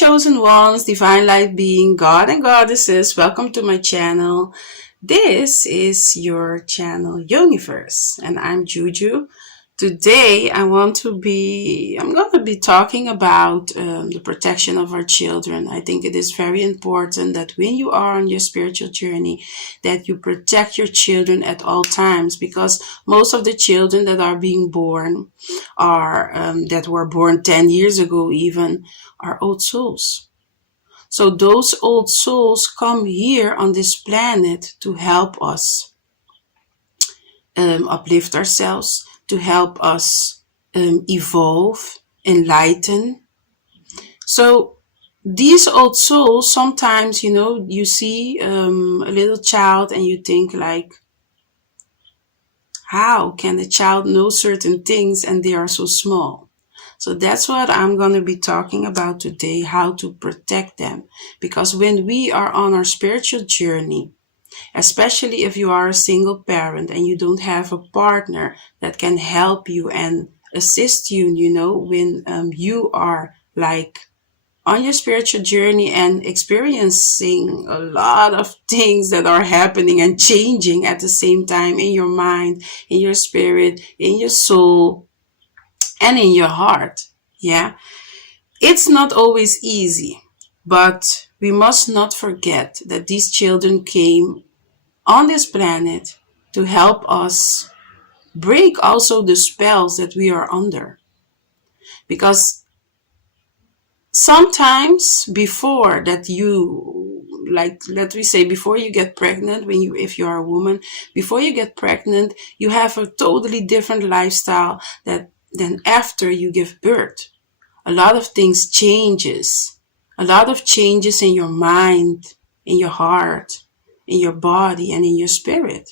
chosen ones, divine light being, God and goddesses, welcome to my channel. This is your channel Yoniverse, and I'm Juju. Today I'm going to be talking about the protection of our children. I think it is very important that when you are on your spiritual journey, that you protect your children at all times, because most of the children that are being born are that were born 10 years ago even are old souls. So those old souls come here on this planet to help us uplift ourselves, to help us evolve, enlighten. So these old souls, sometimes, you see a little child and you think like, how can a child know certain things and they are so small? So that's what I'm going to be talking about today, how to protect them. Because when we are on our spiritual journey, especially if you are a single parent and you don't have a partner that can help you and assist you, when you are like on your spiritual journey and experiencing a lot of things that are happening and changing at the same time in your mind, in your spirit, in your soul, and in your heart. Yeah, it's not always easy, but we must not forget that these children came on this planet to help us break also the spells that we are under. Because sometimes before that you, like, let me say, before you get pregnant, if you are a woman, before you get pregnant, you have a totally different lifestyle than after you give birth. A lot of things changes. A lot of changes in your mind, in your heart, in your body, and in your spirit.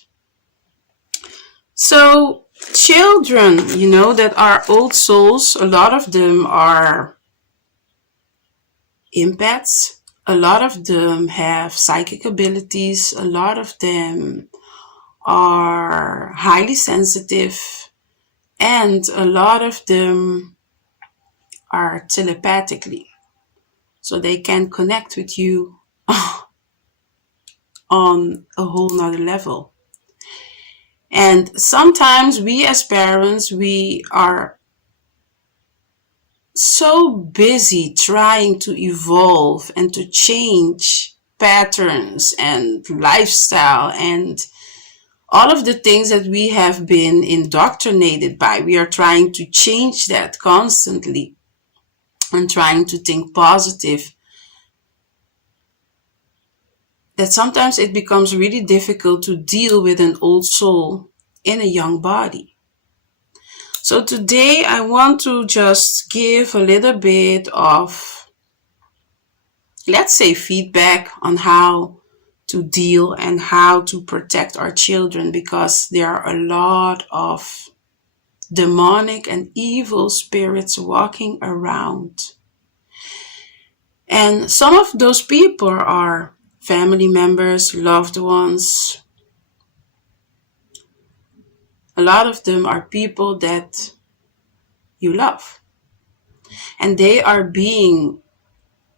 So children, that are old souls, a lot of them are empaths. A lot of them have psychic abilities. A lot of them are highly sensitive. And a lot of them are telepathically. So they can connect with you on a whole nother level. And sometimes we as parents, we are so busy trying to evolve and to change patterns and lifestyle and all of the things that we have been indoctrinated by. We are trying to change that constantly and trying to think positive, that sometimes it becomes really difficult to deal with an old soul in a young body. So today I want to just give a little bit of, let's say, feedback on how to deal and how to protect our children, because there are a lot of demonic and evil spirits walking around. And some of those people are family members, loved ones. A lot of them are people that you love. And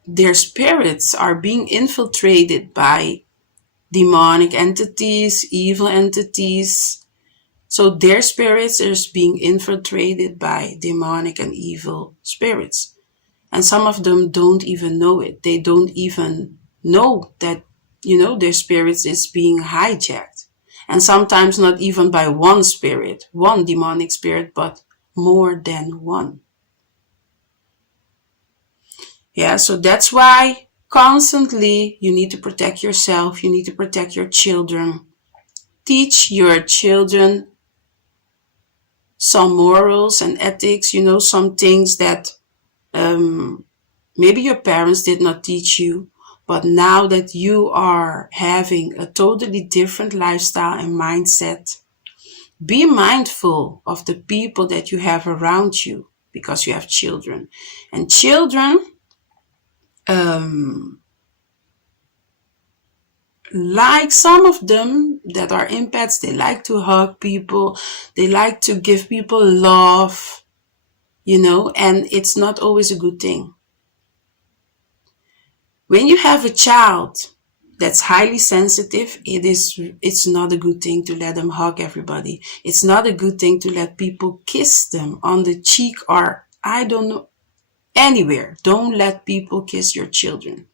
their spirits are being infiltrated by demonic entities, evil entities. So their spirits are being infiltrated by demonic and evil spirits. And some of them don't even know it. They don't even know that, their spirits is being hijacked. And sometimes not even by one spirit, one demonic spirit, but more than one. Yeah, so that's why constantly you need to protect yourself. You need to protect your children. Teach your children some morals and ethics, some things that maybe your parents did not teach you. But now that you are having a totally different lifestyle and mindset, be mindful of the people that you have around you, because you have children. And children, like some of them that are empaths, they like to hug people, they like to give people love, and it's not always a good thing. When you have a child that's highly sensitive, it's not a good thing to let them hug everybody. It's not a good thing to let people kiss them on the cheek or I don't know, anywhere. Don't let people kiss your children.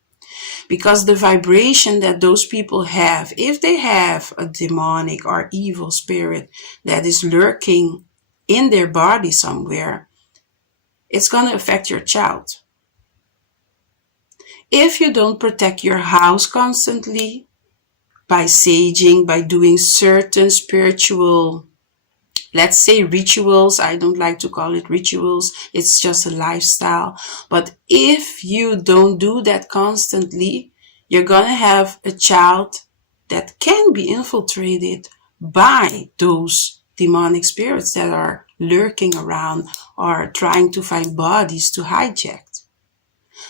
Because the vibration that those people have, if they have a demonic or evil spirit that is lurking in their body somewhere, it's going to affect your child. If you don't protect your house constantly by saging, by doing certain spiritual, let's say rituals, I don't like to call it rituals, it's just a lifestyle. But if you don't do that constantly, you're going to have a child that can be infiltrated by those demonic spirits that are lurking around or trying to find bodies to hijack.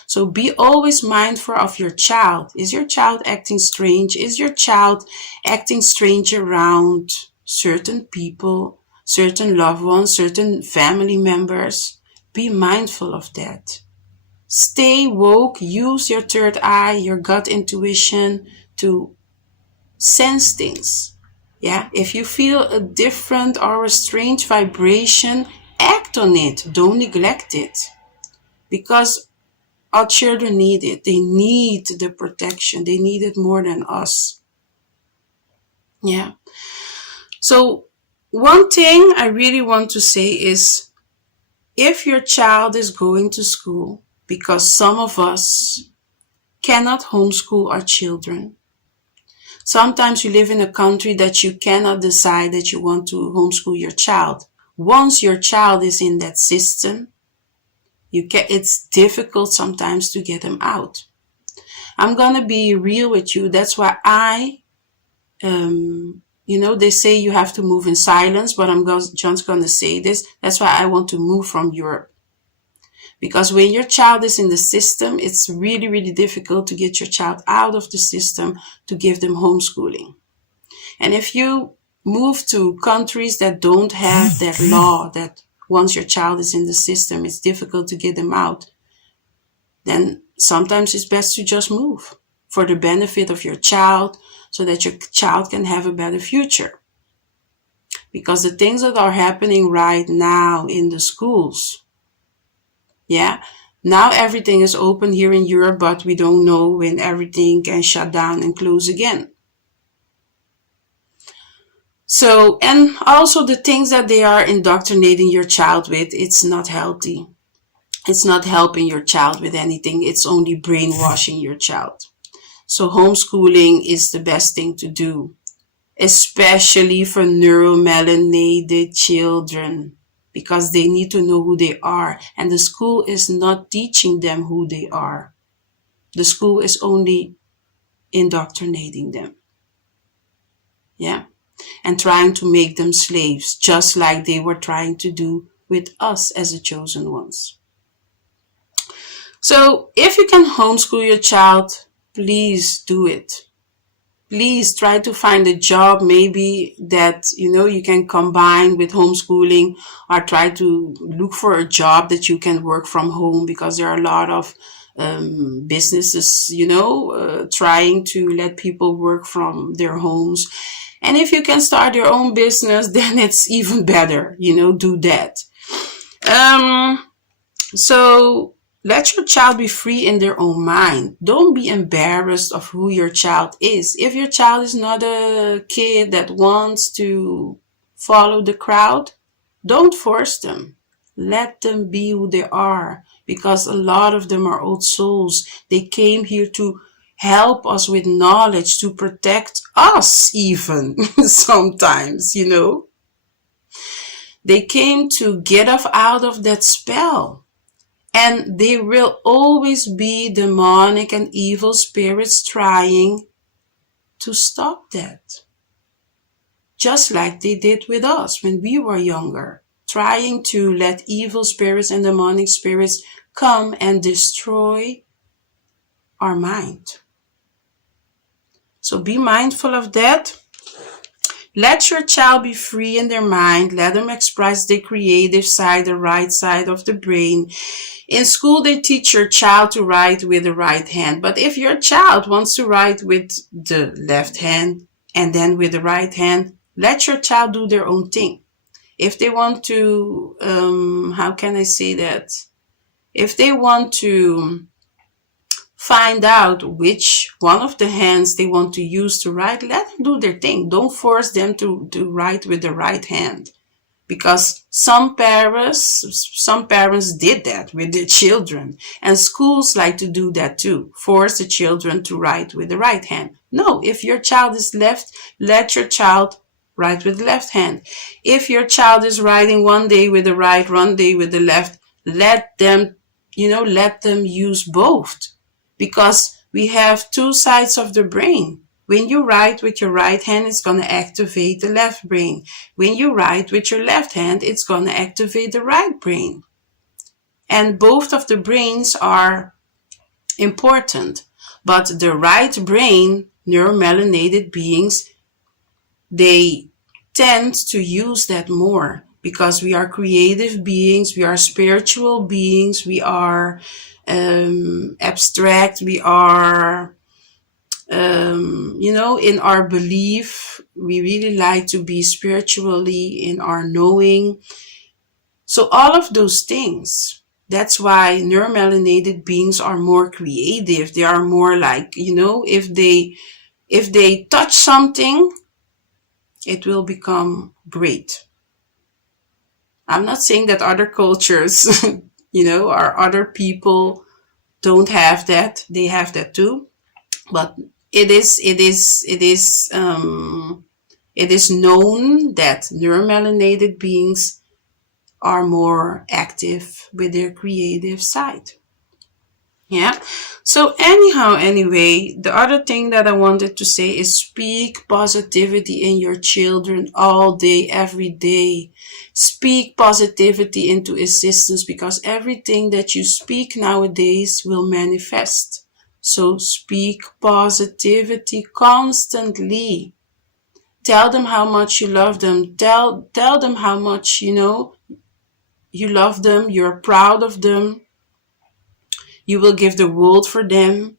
So be always mindful of your child. Is your child acting strange? Is your child acting strange around certain people, certain loved ones, certain family members? Be mindful of that. Stay woke. Use your third eye, your gut intuition to sense things. Yeah, if you feel a different or a strange vibration, act on it. Don't neglect it. Because our children need it. They need the protection. They need it more than us. Yeah. So one thing I really want to say is if your child is going to school, because some of us cannot homeschool our children. Sometimes you live in a country that you cannot decide that you want to homeschool your child. Once your child is in that system, it's difficult sometimes to get them out. I'm going to be real with you. That's why they say you have to move in silence, but I'm just going to say this. That's why I want to move from Europe. Because when your child is in the system, it's really, really difficult to get your child out of the system to give them homeschooling. And if you move to countries that don't have that law, that once your child is in the system, it's difficult to get them out, then sometimes it's best to just move for the benefit of your child so that your child can have a better future. Because the things that are happening right now in the schools, yeah, now everything is open here in Europe, but we don't know when everything can shut down and close again. So, and also the things that they are indoctrinating your child with, it's not healthy. It's not helping your child with anything. It's only brainwashing your child. So homeschooling is the best thing to do, especially for neuromelanated children, because they need to know who they are. And the school is not teaching them who they are. The school is only indoctrinating them. Yeah. And trying to make them slaves, just like they were trying to do with us as the chosen ones. So if you can homeschool your child, please do it. Please try to find a job maybe that you can combine with homeschooling, or try to look for a job that you can work from home, because there are a lot of businesses trying to let people work from their homes. And if you can start your own business, then it's even better, do that. So let your child be free in their own mind. Don't be embarrassed of who your child is. If your child is not a kid that wants to follow the crowd, don't force them. Let them be who they are, because a lot of them are old souls. They came here to help us with knowledge, to protect us even sometimes, They came to get us out of that spell. And there will always be demonic and evil spirits trying to stop that. Just like they did with us when we were younger, trying to let evil spirits and demonic spirits come and destroy our mind. So be mindful of that. Let your child be free in their mind. Let them express the creative side, the right side of the brain. In school, they teach your child to write with the right hand. But if your child wants to write with the left hand and then with the right hand, let your child do their own thing. If they want to, how can I say that? If they want to find out which one of the hands they want to use to write, let them do their thing. Don't force them to write with the right hand. Because some parents did that with their children, and schools like to do that too, force the children to write with the right hand. No, if your child is left, let your child write with the left hand. If your child is writing one day with the right, one day with the left, let them use both, because we have two sides of the brain. When you write with your right hand, it's going to activate the left brain. When you write with your left hand, it's going to activate the right brain. And both of the brains are important. But the right brain, neuromelanated beings, they tend to use that more, because we are creative beings, we are spiritual beings, we are abstract, we are in our belief, we really like to be spiritually in our knowing. So all of those things, that's why neuromelanated beings are more creative. They are more like, if they touch something, it will become great. I'm not saying that other cultures, or other people don't have that. They have that too. But it is known that neuromelanated beings are more active with their creative side. Yeah. So anyway, the other thing that I wanted to say is speak positivity in your children all day, every day. Speak positivity into existence, because everything that you speak nowadays will manifest. So speak positivity constantly. Tell them how much you love them. Tell them how much, you love them. You're proud of them. You will give the world for them.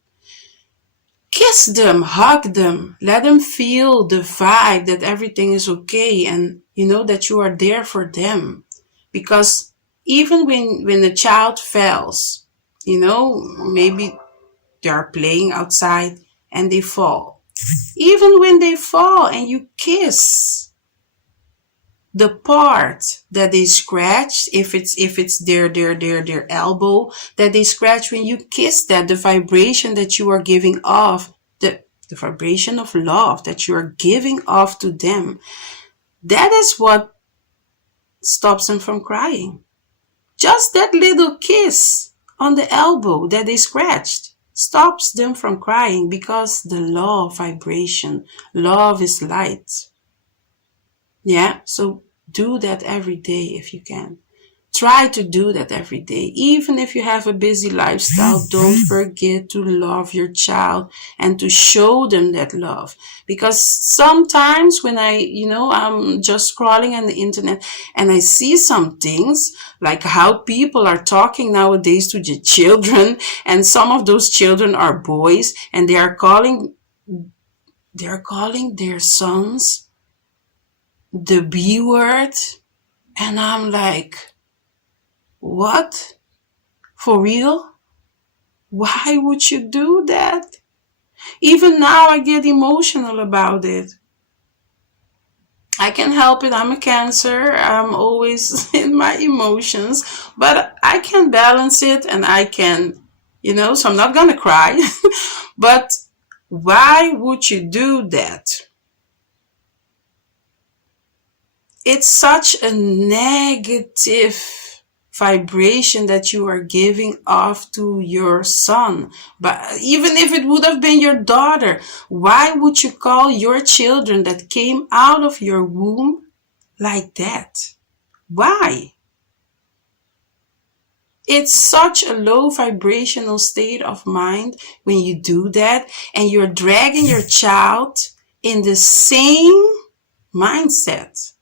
Kiss them, hug them. Let them feel the vibe that everything is okay, and that you are there for them. Because even when a child fails, maybe they are playing outside and they fall. Even when they fall and you kiss the part that they scratch, if it's their elbow that they scratch, when you kiss that, the vibration that you are giving off, the vibration of love that you are giving off to them, that is what stops them from crying. Just that little kiss on the elbow that they scratched stops them from crying, because the love vibration, love is light. Yeah, so do that every day if you can. Try to do that every day. Even if you have a busy lifestyle, don't forget to love your child and to show them that love. Because sometimes when I'm just scrolling on the internet and I see some things, like how people are talking nowadays to the children, and some of those children are boys, and they are calling their sons the B word. And I'm like, what? For real? Why would you do that? Even now I get emotional about it. I can help it. I'm a Cancer. I'm always in my emotions, but I can balance it, and I can, so I'm not going to cry. But why would you do that? It's such a negative vibration that you are giving off to your son. But even if it would have been your daughter, why would you call your children that came out of your womb like that? Why? It's such a low vibrational state of mind when you do that, and you're dragging your child in the same mindset,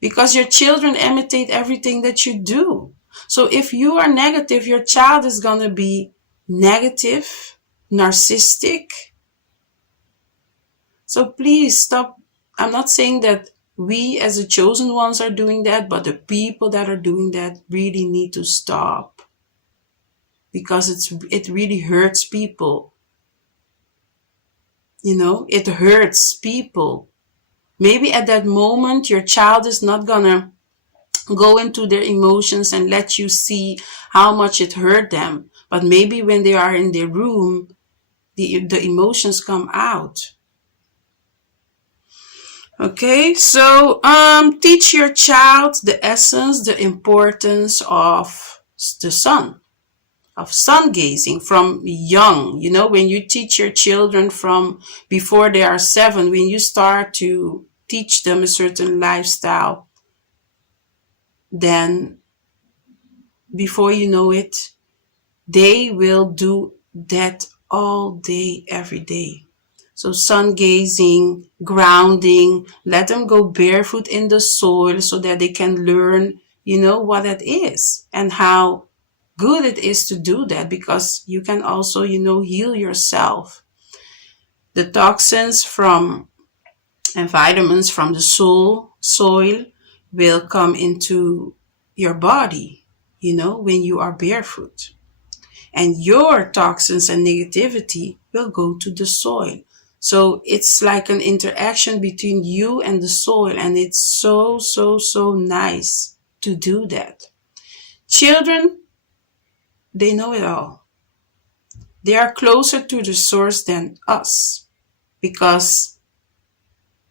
because your children imitate everything that you do. So if you are negative, your child is going to be negative, narcissistic. So please stop. I'm not saying that we as the chosen ones are doing that, but the people that are doing that really need to stop, because it really hurts people. It hurts people. Maybe at that moment your child is not gonna go into their emotions and let you see how much it hurt them, but maybe when they are in their room, the emotions come out. Okay, so teach your child the essence, the importance of the sun, of sun gazing from young. When you teach your children from before they are 7, when you start to teach them a certain lifestyle, then before you know it, they will do that all day, every day. So sun gazing, grounding, let them go barefoot in the soil so that they can learn, what it is and how good it is to do that, because you can also, heal yourself. The toxins from and vitamins from the soil will come into your body, when you are barefoot. And your toxins and negativity will go to the soil. So it's like an interaction between you and the soil, and it's so, so, so nice to do that. Children, they know it all. They are closer to the source than us, because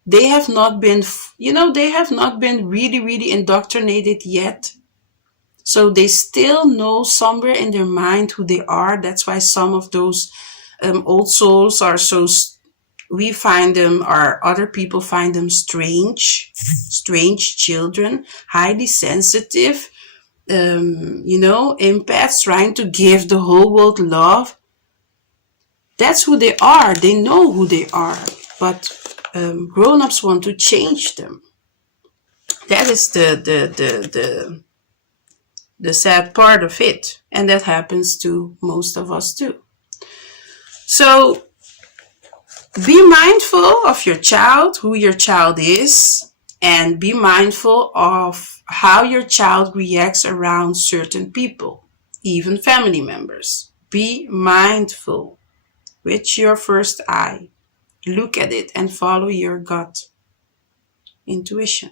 they have not been, really, really indoctrinated yet. So they still know somewhere in their mind who they are. That's why some of those old souls are so, we find them, or other people find them strange children, highly sensitive, empaths trying to give the whole world love. That's who they are. They know who they are. But grown-ups want to change them. That is the sad part of it. And that happens to most of us too. So be mindful of your child, who your child is, and be mindful of how your child reacts around certain people, even family members. Be mindful with your first eye. Look at it and follow your gut intuition.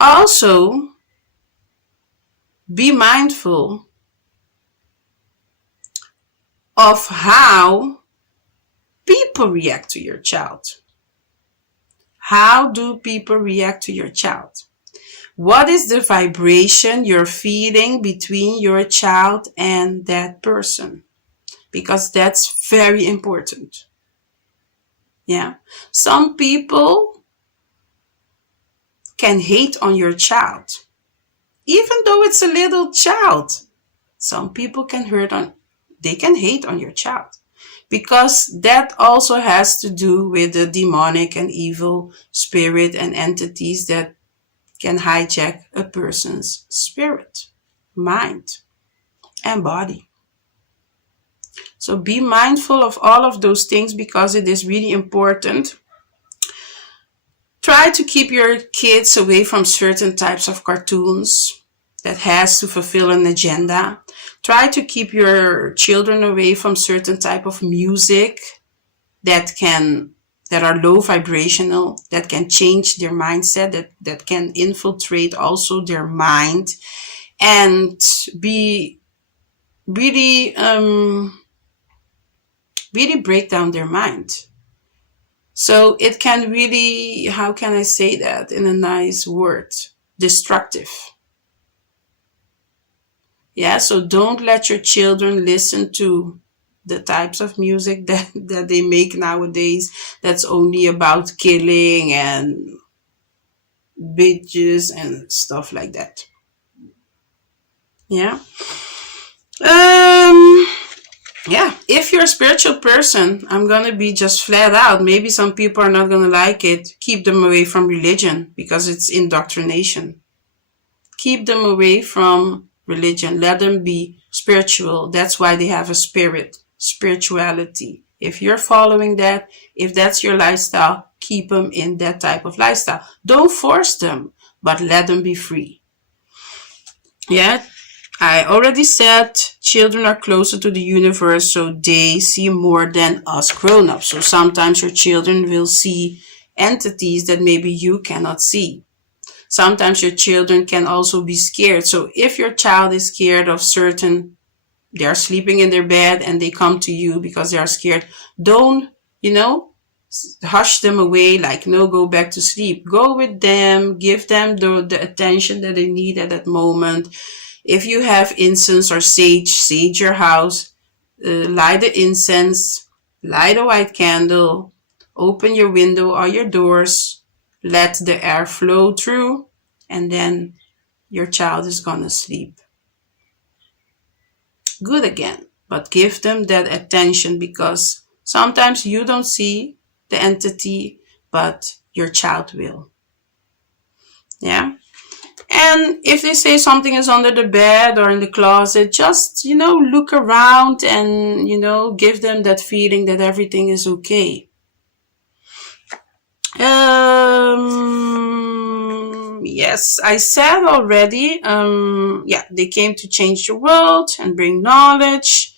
Also, be mindful of how people react to your child. How do people react to your child? What is the vibration you're feeling between your child and that person? Because that's very important. Yeah. Some people can hate on your child, even though it's a little child. Some people can hate on your child, because that also has to do with the demonic and evil spirit and entities that can hijack a person's spirit, mind, and body. So be mindful of all of those things, because it is really important. Try to keep your kids away from certain types of cartoons that has to fulfill an agenda. Try to keep your children away from certain type of music that are low vibrational, that can change their mindset, that can infiltrate also their mind, and be really really break down their mind. So it can really, how can I say that in a nice word, destructive. Yeah, so don't let your children listen to the types of music that they make nowadays, that's only about killing and bitches and stuff like that. Yeah. Yeah, if you're a spiritual person, I'm gonna be just flat out. Maybe some people are not gonna like it. Keep them away from religion because it's indoctrination. Keep them away from religion. Let them be spiritual. That's why they have a spirit, spirituality. If you're following that, if that's your lifestyle, keep them in that type of lifestyle. Don't force them, but let them be free. Yeah, I already said children are closer to the universe, so they see more than us grown-ups. So sometimes your children will see entities that maybe you cannot see. Sometimes your children can also be scared. So if your child is scared of certain, they are sleeping in their bed and they come to you because they are scared, don't, hush them away, like, no, go back to sleep. Go with them, give them the attention that they need at that moment. If you have incense or sage your house, light the incense, light a white candle, open your window or your doors, let the air flow through, and then your child is gonna sleep good again. But give them that attention because sometimes you don't see the entity, but your child will. Yeah. And if they say something is under the bed or in the closet, just, look around and, give them that feeling that everything is okay. Yes, I said already, they came to change the world and bring knowledge.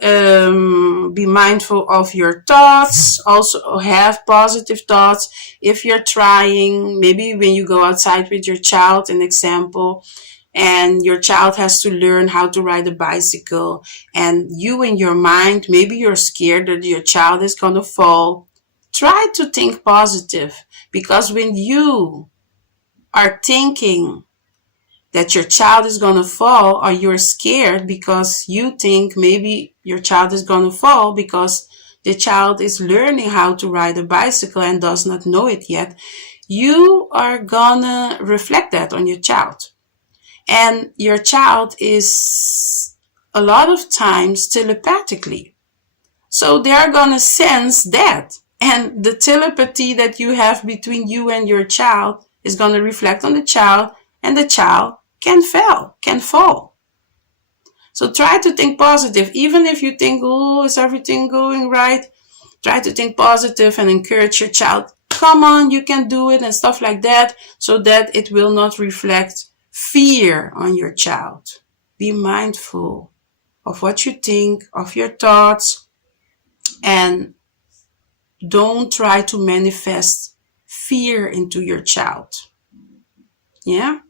Be mindful of your thoughts. Also have positive thoughts. If you're trying, maybe when you go outside with your child, an example, and your child has to learn how to ride a bicycle, and you in your mind, maybe you're scared that your child is going to fall. Try to think positive, because when you are thinking that your child is going to fall, or you're scared because you think maybe your child is going to fall because the child is learning how to ride a bicycle and does not know it yet, you are going to reflect that on your child. And your child is a lot of times telepathically. So they are going to sense that. And the telepathy that you have between you and your child is going to reflect on the child, and the child can fall. So try to think positive. Even if you think, oh, is everything going right? Try to think positive and encourage your child. Come on, you can do it and stuff like that, so that it will not reflect fear on your child. Be mindful of what you think, of your thoughts, and don't try to manifest fear into your child. Yeah?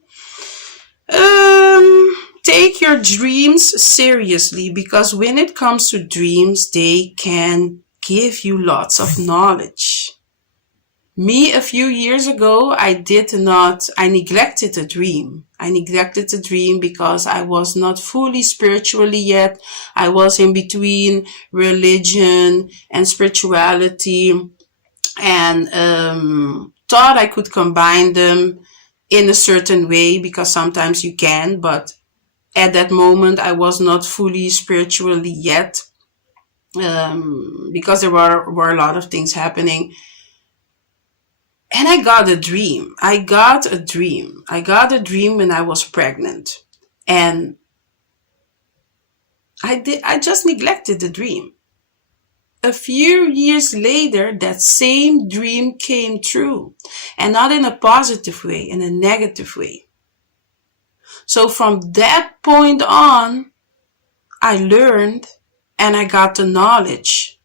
Take your dreams seriously, because when it comes to dreams, they can give you lots of knowledge. Me, a few years ago, I neglected the dream. I neglected the dream because I was not fully spiritually yet. I was in between religion and spirituality, and thought I could combine them in a certain way, because sometimes you can, but at that moment I was not fully spiritually yet, because there were a lot of things happening. And I got a dream. I got a dream when I was pregnant. And I just neglected the dream. A few years later, that same dream came true. And not in a positive way, in a negative way. So from that point on, I learned and I got the knowledge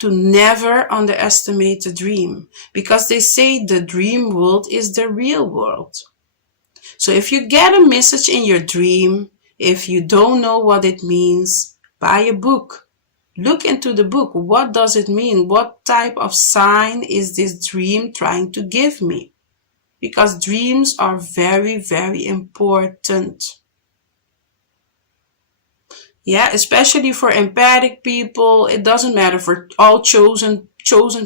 to never underestimate the dream, because they say the dream world is the real world. So if you get a message in your dream, if you don't know what it means, buy a book. Look into the book. What does it mean? What type of sign is this dream trying to give me? Because dreams are very, very important. Yeah, especially for empathic people. It doesn't matter, for all chosen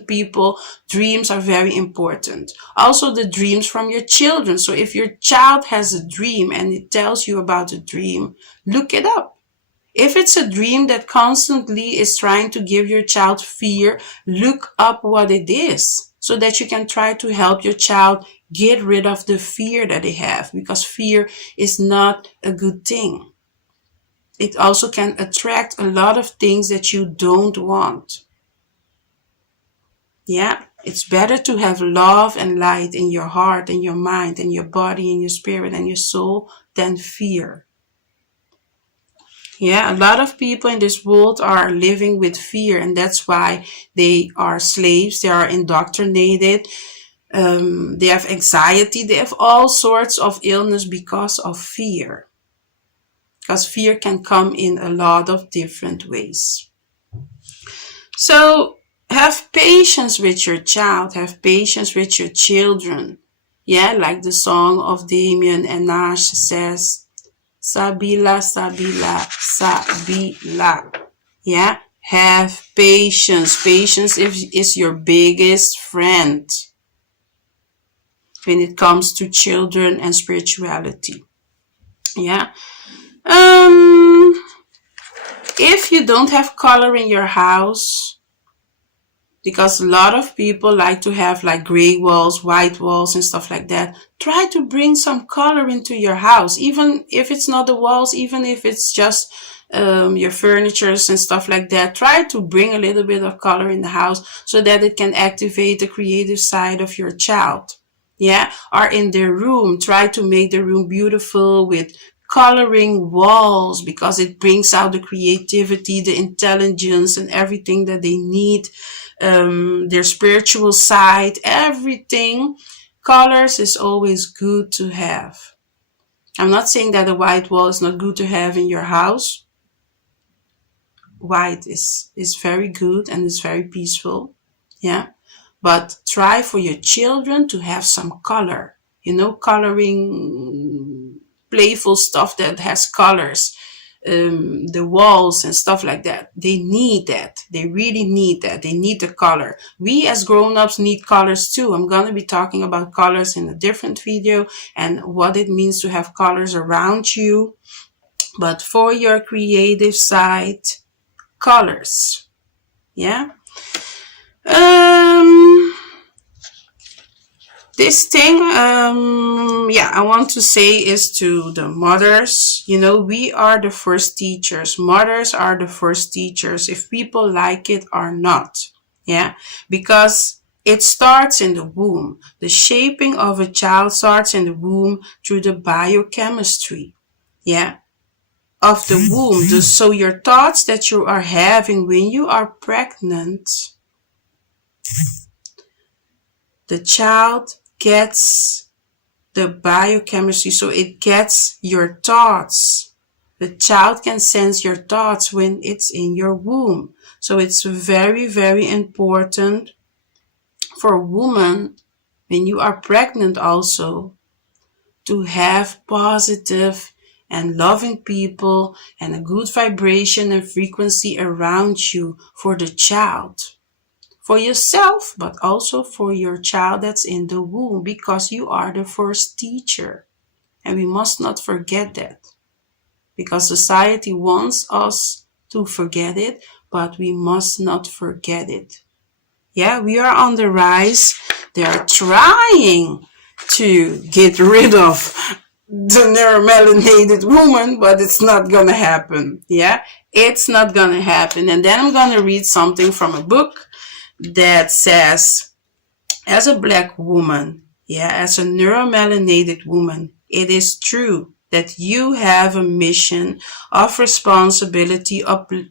people, dreams are very important. Also the dreams from your children. So if your child has a dream and it tells you about the dream, look it up. If it's a dream that constantly is trying to give your child fear, look up what it is so that you can try to help your child get rid of the fear that they have, because fear is not a good thing. It also can attract a lot of things that you don't want. Yeah, it's better to have love and light in your heart and your mind and your body and your spirit and your soul than fear. Yeah, a lot of people in this world are living with fear, and that's why they are slaves, they are indoctrinated, they have anxiety, they have all sorts of illness because of fear. Because fear can come in a lot of different ways. So have patience with your child, have patience with your children. Yeah, like the song of Damien and Nash says, Sabila, Sabila, Sabila. Yeah, have patience. Patience is your biggest friend when it comes to children and spirituality. Yeah. If you don't have color in your house, because a lot of people like to have like gray walls, white walls and stuff like that, try to bring some color into your house, even if it's not the walls, even if it's just your furnitures and stuff like that. Try to bring a little bit of color in the house so that it can activate the creative side of your child. Yeah, or in their room, try to make the room beautiful with coloring walls, because it brings out the creativity, the intelligence and everything that they need, their spiritual side, everything. Colors is always good to have. I'm not saying that a white wall is not good to have in your house. White is very good and is very peaceful. Yeah. But try for your children to have some color. You know, coloring, playful stuff that has colors. The walls and stuff like that. They need that. They really need that. They need the color. We as grown-ups need colors too. I'm going to be talking about colors in a different video and what it means to have colors around you. But for your creative side, colors. Yeah. This thing, I want to say is to the mothers, you know, we are the first teachers. Mothers are the first teachers, if people like it or not. Yeah, because it starts in the womb. The shaping of a child starts in the womb through the biochemistry. Yeah, of the womb. So your thoughts that you are having when you are pregnant, the child gets the biochemistry, so it gets your thoughts. The child can sense your thoughts when it's in your womb. So it's very, very important for a woman, when you are pregnant also, to have positive and loving people and a good vibration and frequency around you for the child. For yourself, but also for your child that's in the womb, because you are the first teacher. And we must not forget that, because society wants us to forget it, but we must not forget it. Yeah, we are on the rise. They are trying to get rid of the neuromelanated woman, but it's not gonna happen. Yeah, it's not gonna happen. And then I'm gonna read something from a book that says, as a black woman, as a neuromelanated woman, it is true that you have a mission of responsibility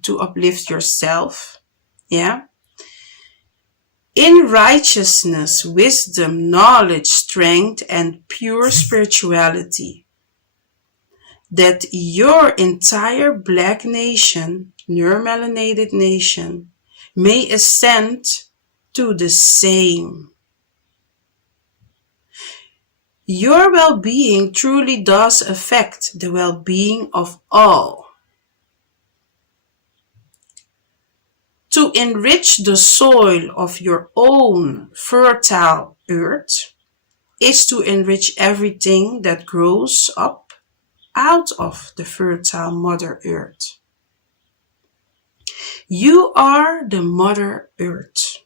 to uplift yourself. Yeah. In righteousness, wisdom, knowledge, strength, and pure spirituality. That your entire black nation, neuromelanated nation, may ascend to the same. Your well-being truly does affect the well-being of all. To enrich the soil of your own fertile earth is to enrich everything that grows up out of the fertile Mother Earth. You are the Mother Earth,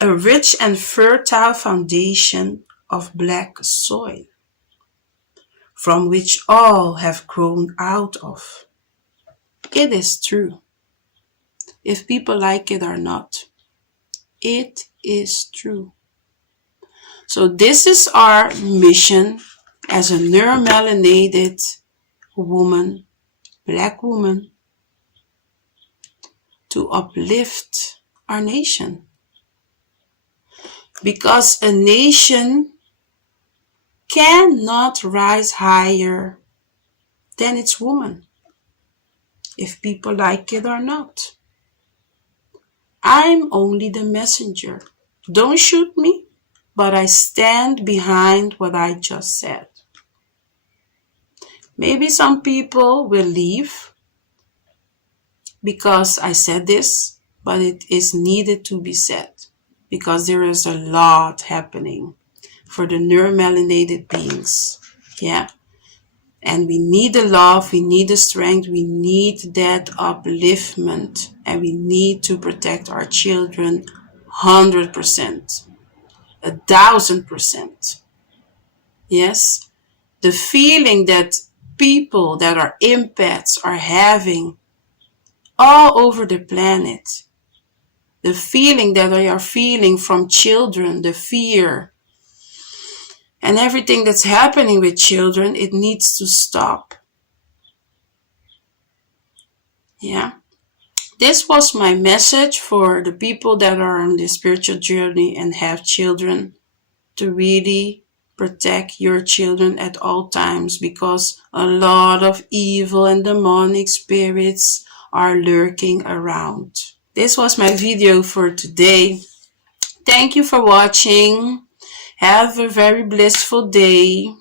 a rich and fertile foundation of black soil, from which all have grown out of. It is true, if people like it or not. It is true. So this is our mission as a neuromelanated woman, black woman, to uplift our nation. Because a nation cannot rise higher than its woman, if people like it or not. I'm only the messenger. Don't shoot me, but I stand behind what I just said. Maybe some people will leave because I said this, but it is needed to be said because there is a lot happening for the neuromelanated beings. Yeah. And we need the love, we need the strength, we need that upliftment, and we need to protect our children 100%, 1,000%. Yes, the feeling that people that are empaths are having all over the planet, the feeling that they are feeling from children, the fear, and everything that's happening with children, it needs to stop. Yeah. This was my message for the people that are on the spiritual journey and have children, to really protect your children at all times, because a lot of evil and demonic spirits are lurking around. This was my video for today. Thank you for watching. Have a very blissful day.